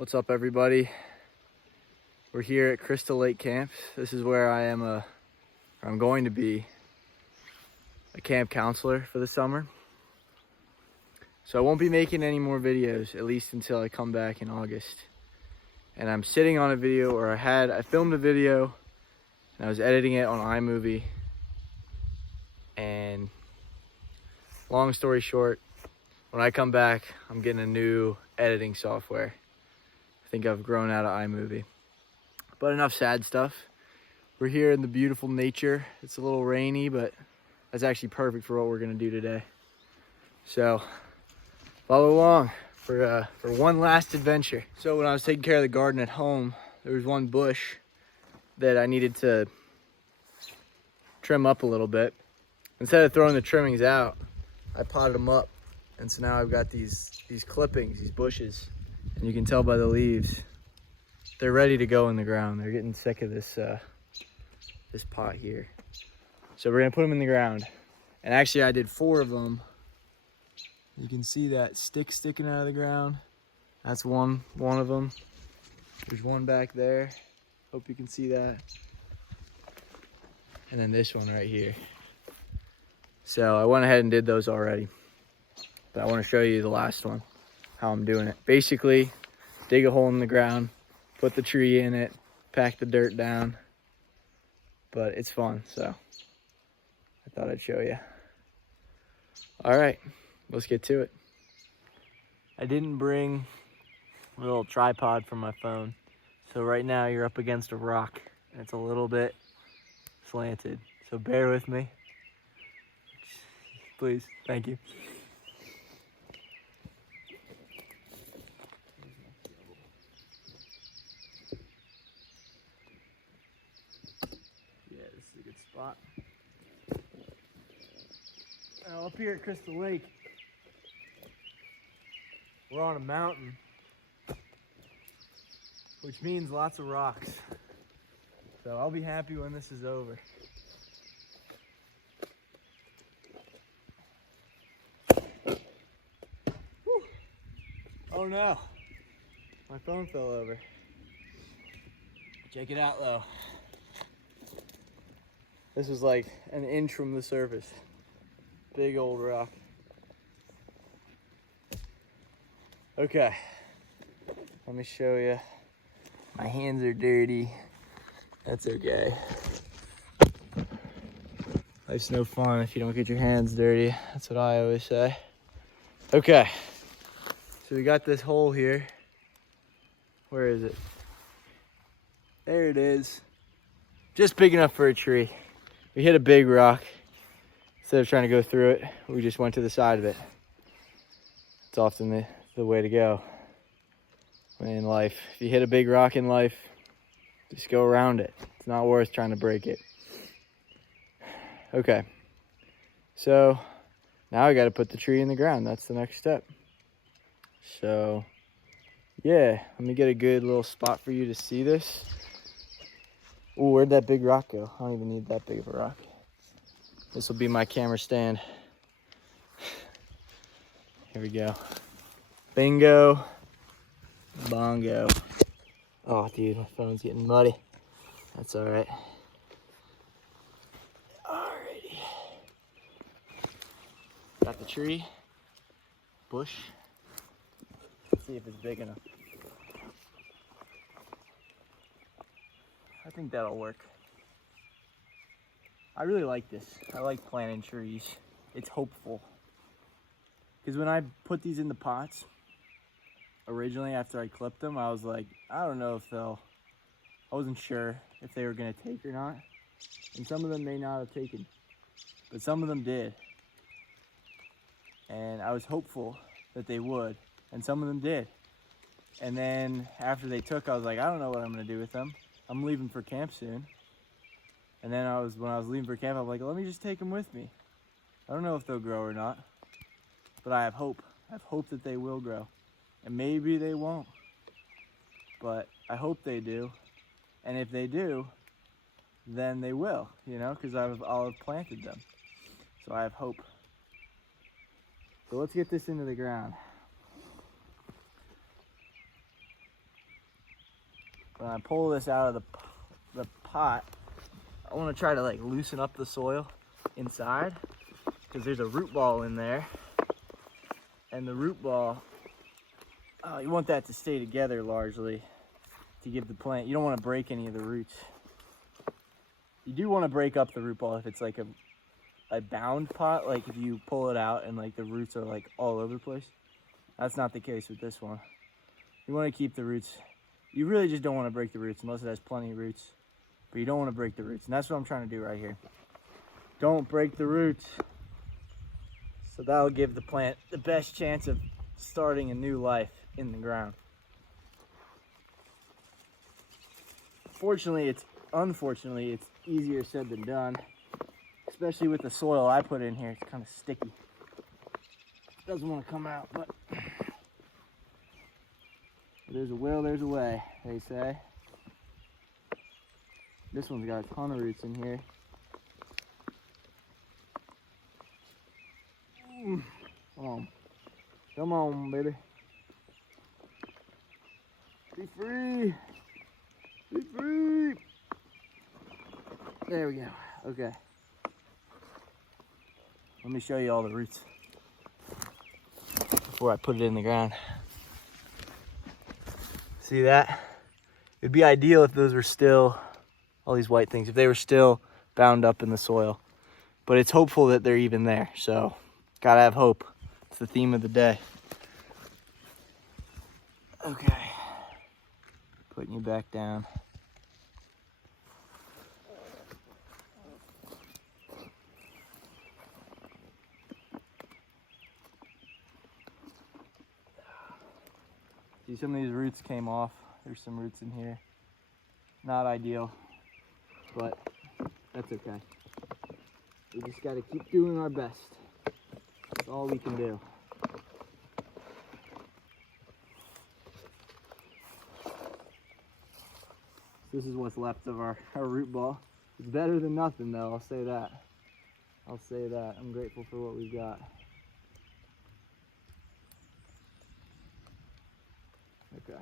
What's up, everybody? We're here at Crystal Lake Camp. This is where I'm going to be a camp counselor for the summer. So I won't be making any more videos, at least until I come back in August. And I'm sitting on a video, or I filmed a video and I was editing it on iMovie. And long story short, when I come back, I'm getting a new editing software. I think I've grown out of iMovie. But enough sad stuff. We're here in the beautiful nature. It's a little rainy, but that's actually perfect for what we're gonna do today. So follow along for one last adventure. So when I was taking care of the garden at home, there was one bush that I needed to trim up a little bit. Instead of throwing the trimmings out, I potted them up. And so now I've got these clippings, these bushes, and you can tell by the leaves, they're ready to go in the ground. They're getting sick of this pot here. So we're gonna put them in the ground. And actually I did 4 of them. You can see that stick sticking out of the ground. That's one of them. There's one back there. Hope you can see that. And then this one right here. So I went ahead and did those already. But I want to show you the last one, how I'm doing it. Basically, dig a hole in the ground, put the tree in it, pack the dirt down. But it's fun, so I thought I'd show you. All right, let's get to it. I didn't bring a little tripod for my phone. So right now you're up against a rock and it's a little bit slanted. So bear with me. Please, thank you. Yeah, this is a good spot. Now up here at Crystal Lake, we're on a mountain, which means lots of rocks. So I'll be happy when this is over. Whew. Oh no, my phone fell over. Check it out though. This is like an inch from the surface. Big old rock. Okay, let me show you. My hands are dirty. That's okay. Life's no fun if you don't get your hands dirty. That's what I always say. Okay, so we got this hole here. Where is it? There it is. Just big enough for a tree. We hit a big rock. Instead of trying to go through it, we just went to the side of it. It's often the way to go in life. If you hit a big rock in life, just go around it. It's not worth trying to break it. Okay, so now I got to put the tree in the ground. That's the next step. So yeah, let me get a good little spot for you to see this. Ooh, where'd that big rock go? I don't even need that big of a rock. This will be my camera stand. Here we go. Bingo, bongo. Oh, dude, my phone's getting muddy. That's all right. Alrighty. Got the tree, bush. Let's see if it's big enough. I think that'll work. I really like this. I like planting trees. It's hopeful. Because when I put these in the pots, originally after I clipped them, I was like, I don't know if I wasn't sure if they were gonna take or not. And some of them may not have taken, but some of them did. And I was hopeful that they would, and some of them did. And then after they took, I was like, I don't know what I'm gonna do with them. I'm leaving for camp soon. And then when I was leaving for camp, I was like, let me just take them with me. I don't know if they'll grow or not, but I have hope. I have hope that they will grow. And maybe they won't, but I hope they do. And if they do, then they will, you know, because I'll have planted them. So I have hope. So let's get this into the ground. when I pull this out of the pot, I want to try to like loosen up the soil inside, because there's a root ball in there, and the root ball, you want that to stay together largely to give the plant, you don't want to break any of the roots. You do want to break up the root ball if it's like a bound pot, like if you pull it out and like the roots are like all over the place. That's not the case with this one. You want to keep the roots. You really just don't want to break the roots unless it has plenty of roots, but you don't want to break the roots, and that's what I'm trying to do right here. Don't break the roots. So that'll give the plant the best chance of starting a new life in the ground. Unfortunately, it's easier said than done, especially with the soil I put in here. It's kind of sticky. It doesn't want to come out, but there's a will, there's a way, they say. This one's got a ton of roots in here. Come on. Come on, baby. Be free. Be free. There we go. Okay. Let me show you all the roots before I put it in the ground. See that? It'd be ideal if those were still, all these white things, if they were still bound up in the soil. But it's hopeful that they're even there, so gotta have hope. It's the theme of the day. Okay. Putting you back down. See, some of these roots came off. There's some roots in here. Not ideal, but that's okay. We just gotta keep doing our best. That's all we can do. This is what's left of our root ball. It's better than nothing though, I'll say that. I'll say that. I'm grateful for what we've got. Okay.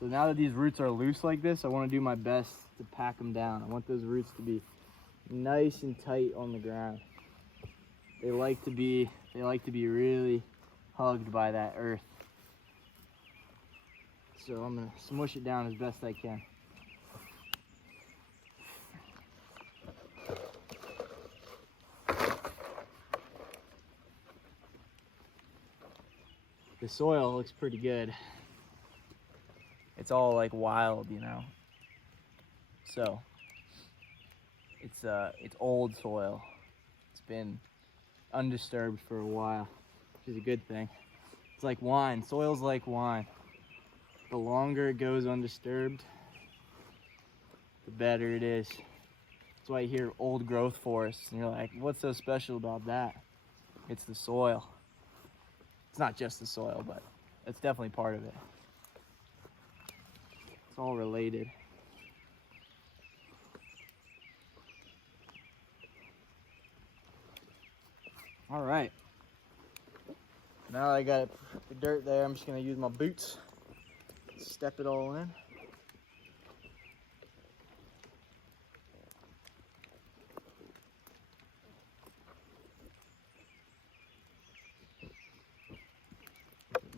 So now that these roots are loose like this, I want to do my best to pack them down. I want those roots to be nice and tight on the ground. They like to be really hugged by that earth. So I'm gonna smush it down as best I can. The soil looks pretty good. It's all like wild, you know. So it's old soil. It's been undisturbed for a while, which is a good thing. It's like wine. Soil's like wine. The longer it goes undisturbed, the better it is. That's why you hear old growth forests and you're like, what's so special about that? It's the soil. It's not just the soil, but it's definitely part of it. It's all related. All right. Now that I got the dirt there, I'm just gonna use my boots, step it all in.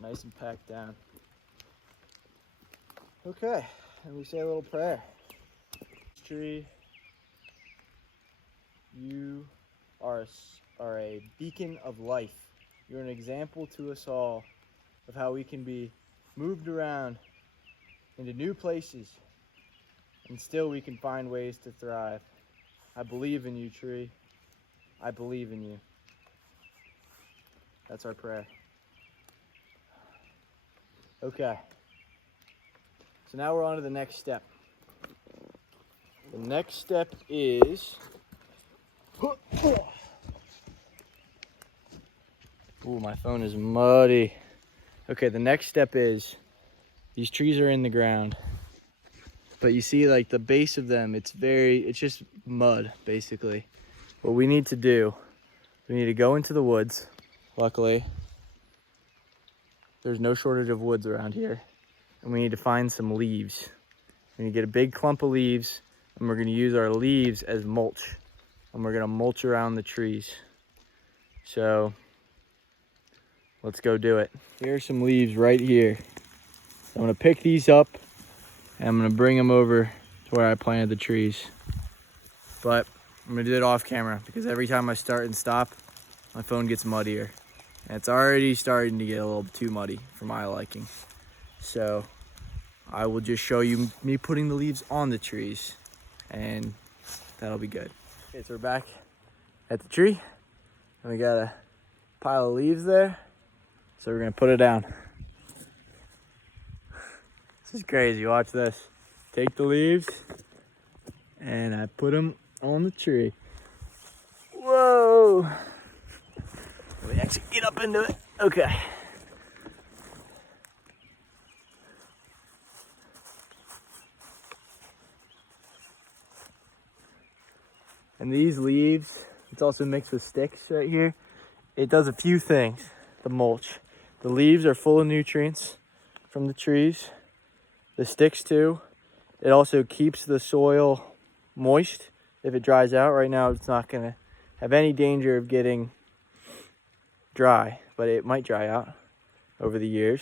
Nice and packed down. Okay, and we say a little prayer. Tree, you are a beacon of life. You're an example to us all of how we can be moved around into new places and still we can find ways to thrive. I believe in you, tree. I believe in you. That's our prayer. Okay. So now we're on to the next step. The next step is... Ooh, my phone is muddy. Okay, the next step is these trees are in the ground. But you see like the base of them, it's just mud basically. What we need to do We need to go into the woods. Luckily, there's no shortage of woods around here. And we need to find some leaves. We need to get a big clump of leaves, and we're gonna use our leaves as mulch. And we're gonna mulch around the trees. So let's go do it. Here's some leaves right here. I'm gonna pick these up and I'm gonna bring them over to where I planted the trees. But I'm gonna do it off camera because every time I start and stop, my phone gets muddier. And it's already starting to get a little too muddy for my liking. So I will just show you me putting the leaves on the trees, and that'll be good. Okay, so we're back at the tree, and we got a pile of leaves there. So we're gonna put it down. This is crazy, watch this. Take the leaves, and I put them on the tree. Whoa! Let me actually get up into it. Okay. And these leaves, it's also mixed with sticks right here. It does a few things, the mulch. The leaves are full of nutrients from the trees. The sticks too. It also keeps the soil moist if it dries out. Right now it's not gonna have any danger of getting dry, but it might dry out over the years.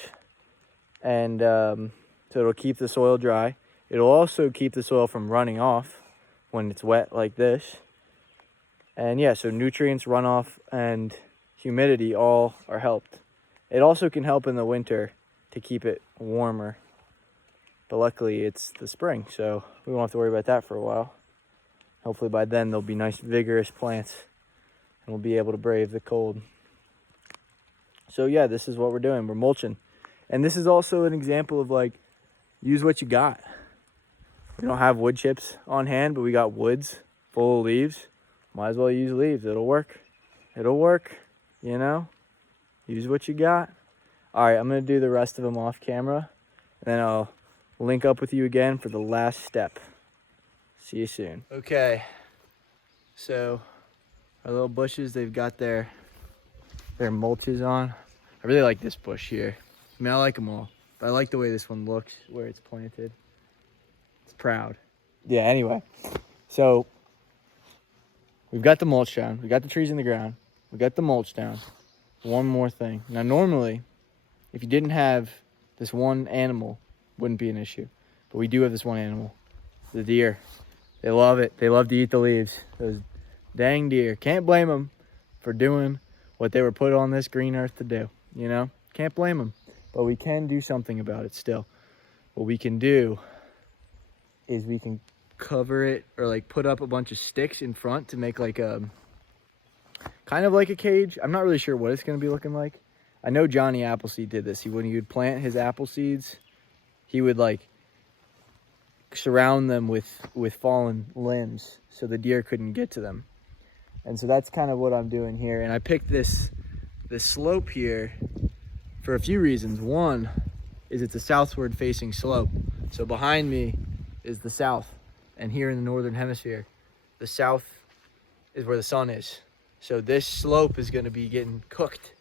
And so it'll keep the soil dry. It'll also keep the soil from running off when it's wet like this. And yeah, so nutrients, runoff, and humidity all are helped. It also can help in the winter to keep it warmer. But luckily it's the spring, so we won't have to worry about that for a while. Hopefully by then there'll be nice vigorous plants and we'll be able to brave the cold. So yeah, this is what we're doing. We're mulching. And this is also an example of like, use what you got. We don't have wood chips on hand, but we got woods full of leaves. Might as well use leaves. It'll work. It'll work, you know? Use what you got. All right, I'm gonna do the rest of them off camera, and then I'll link up with you again for the last step. See you soon. Okay, so our little bushes, they've got their mulches on. I really like this bush here. I mean, I like them all, but I like the way this one looks where it's planted. It's proud. Yeah, anyway, so we've got the mulch down. We got the trees in the ground. We got the mulch down. One more thing. Now, normally, if you didn't have this one animal, wouldn't be an issue. But we do have this one animal, the deer. They love it. They love to eat the leaves. Those dang deer. Can't blame them for doing what they were put on this green earth to do. You know? Can't blame them. But we can do something about it still. What we can do is we can cover it or like put up a bunch of sticks in front to make like a kind of like a cage. I'm not really sure what it's going to be looking like. I know Johnny Appleseed did this. When he would plant his apple seeds, he would like surround them with fallen limbs so the deer couldn't get to them. And so that's kind of what I'm doing here. And I picked this slope here for a few reasons. One is it's a southward facing slope. So behind me is the south. And here in the northern hemisphere, the south is where the sun is. So this slope is going to be getting cooked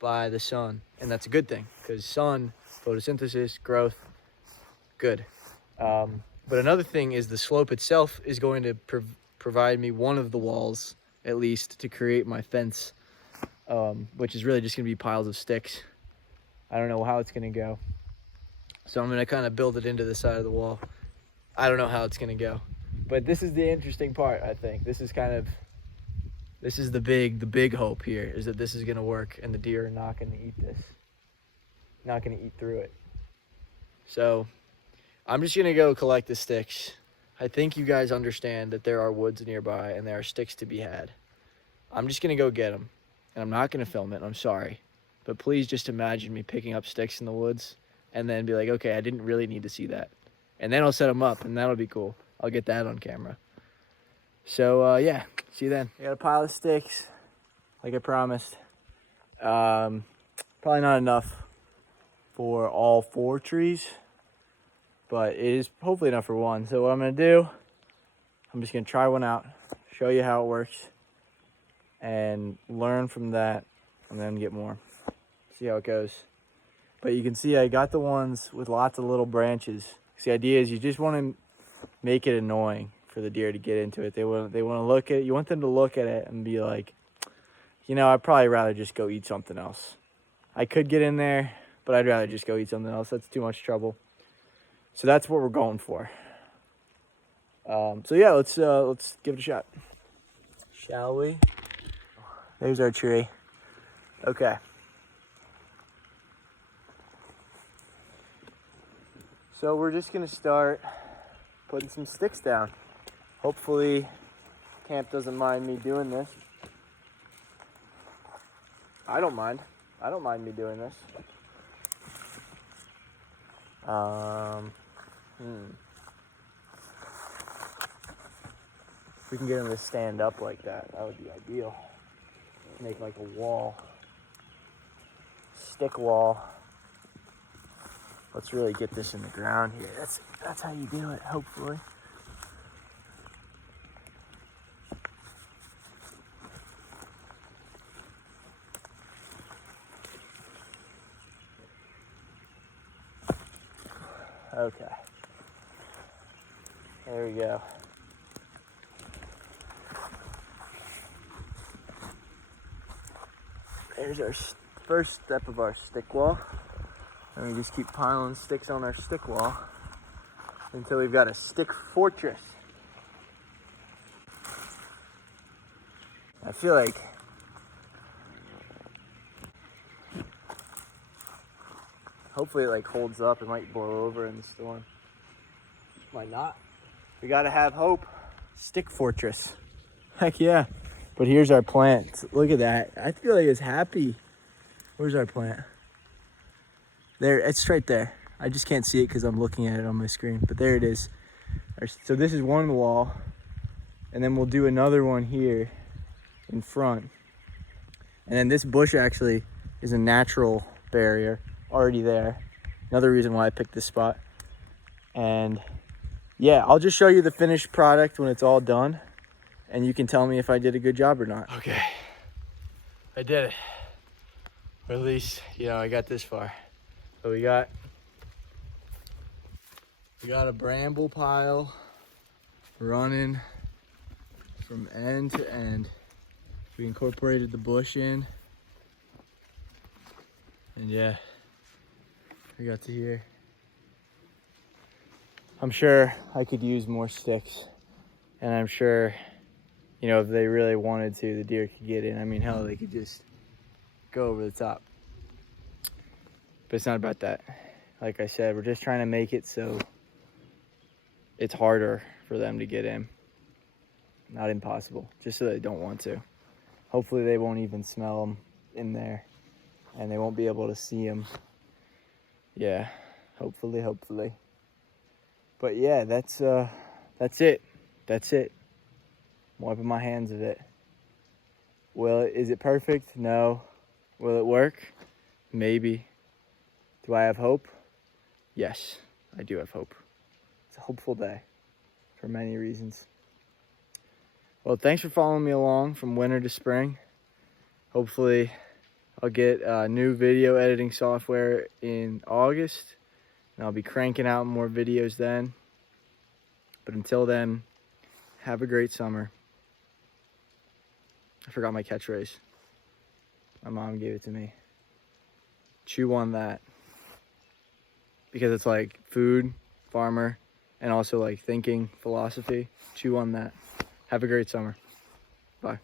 by the sun. And that's a good thing because sun, photosynthesis, growth, good. But another thing is the slope itself is going to provide me one of the walls, at least, to create my fence, which is really just going to be piles of sticks. I don't know how it's going to go. So I'm going to kind of build it into the side of the wall. I don't know how it's going to go. But this is the interesting part, I think. This is the big hope here, is that this is going to work and the deer are not going to eat this. Not going to eat through it. So I'm just going to go collect the sticks. I think you guys understand that there are woods nearby and there are sticks to be had. I'm just going to go get them. And I'm not going to film it. I'm sorry. But please just imagine me picking up sticks in the woods and then be like, okay, I didn't really need to see that. And then I'll set them up and that'll be cool. I'll get that on camera. So, yeah, see you then. I got a pile of sticks, like I promised. Probably not enough for all 4 trees, but it is hopefully enough for one. So what I'm gonna do, I'm just gonna try one out, show you how it works, and learn from that and then get more. See how it goes. But you can see I got the ones with lots of little branches. The idea is you just want to make it annoying for the deer to get into it. They want to look at it. You want them to look at it and be like, you know, I'd probably rather just go eat something else. I could get in there, but I'd rather just go eat something else. That's too much trouble. So that's what we're going for. So yeah, let's give it a shot. Shall we? There's our tree. Okay. So we're just gonna start putting some sticks down. Hopefully camp doesn't mind me doing this. I don't mind me doing this. If we can get him to stand up like that, that would be ideal. Make like a wall, stick wall. Let's really get this in the ground here. That's how you do it, hopefully. Okay. There we go. There's our first step of our stick wall. And we just keep piling sticks on our stick wall until we've got a stick fortress. I feel like hopefully it like holds up. It might blow over in the storm. Might not. We gotta have hope. Stick fortress. Heck yeah. But here's our plant. Look at that. I feel like it's happy. Where's our plant? There, it's right there. I just can't see it because I'm looking at it on my screen, but there it is. So this is one on the wall, and then we'll do another one here in front. And then this bush actually is a natural barrier already there. Another reason why I picked this spot. And yeah, I'll just show you the finished product when it's all done, and you can tell me if I did a good job or not. Okay, I did it. Or at least, you know, I got this far. So we got a bramble pile running from end to end. We incorporated the bush in. And yeah, we got to here. I'm sure I could use more sticks. And I'm sure, you know, if they really wanted to, the deer could get in. I mean, hell, they could just go over the top. But it's not about that. Like I said, we're just trying to make it so it's harder for them to get in. Not impossible, just so they don't want to. Hopefully they won't even smell them in there, and they won't be able to see them. Yeah, hopefully. But yeah, that's it. That's it. I'm wiping my hands of it. Is it perfect? No. Will it work? Maybe. Do I have hope? Yes, I do have hope. It's a hopeful day for many reasons. Well, thanks for following me along from winter to spring. Hopefully I'll get new video editing software in August, and I'll be cranking out more videos then. But until then, have a great summer. I forgot my catchphrase. My mom gave it to me. Chew on that. Because it's like food, farmer, and also like thinking, philosophy. Chew on that. Have a great summer. Bye.